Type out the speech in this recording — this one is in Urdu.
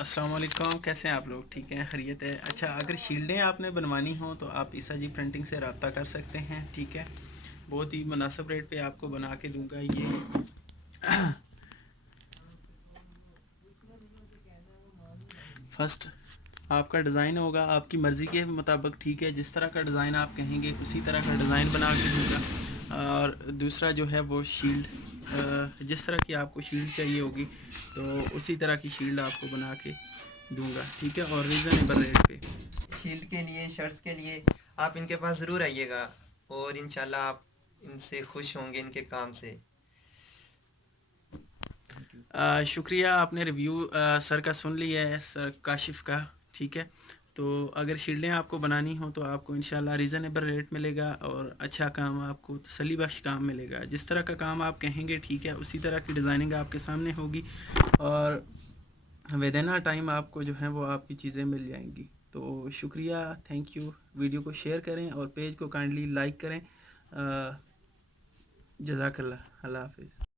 السلام علیکم، کیسے ہیں آپ لوگ؟ ٹھیک ہیں، خیریت ہے؟ اچھا، اگر شیلڈیں آپ نے بنوانی ہوں تو آپ عیسیٰ جی پرنٹنگ سے رابطہ کر سکتے ہیں، ٹھیک ہے؟ بہت ہی مناسب ریٹ پہ آپ کو بنا کے دوں گا یہ۔ فرسٹ آپ کا ڈیزائن ہوگا آپ کی مرضی کے مطابق، ٹھیک ہے؟ جس طرح کا ڈیزائن آپ کہیں گے اسی طرح کا ڈیزائن بنا کے دوں گا۔ اور دوسرا جو ہے وہ شیلڈ، جس طرح کی آپ کو شیلڈ چاہیے ہوگی تو اسی طرح کی شیلڈ آپ کو بنا کے دوں گا، ٹھیک ہے؟ اور ریزنیبل ریٹ پہ۔ شیلڈ کے لیے، شرٹس کے لیے آپ ان کے پاس ضرور آئیے گا، اور انشاءاللہ آپ ان سے خوش ہوں گے، ان کے کام سے۔ شکریہ، آپ نے ریویو سر کا سن لیا ہے، سر کاشف کا، ٹھیک ہے؟ تو اگر شیلڈیں آپ کو بنانی ہوں تو آپ کو انشاءاللہ ریزنیبل ریٹ ملے گا اور اچھا کام، آپ کو تسلی بخش کام ملے گا۔ جس طرح کا کام آپ کہیں گے، ٹھیک ہے، اسی طرح کی ڈیزائننگ آپ کے سامنے ہوگی، اور ود ان ٹائم آپ کو جو ہے وہ آپ کی چیزیں مل جائیں گی۔ تو شکریہ، تھینک یو۔ ویڈیو کو شیئر کریں اور پیج کو کائنڈلی لائک کریں۔ جزاک اللہ، اللہ حافظ۔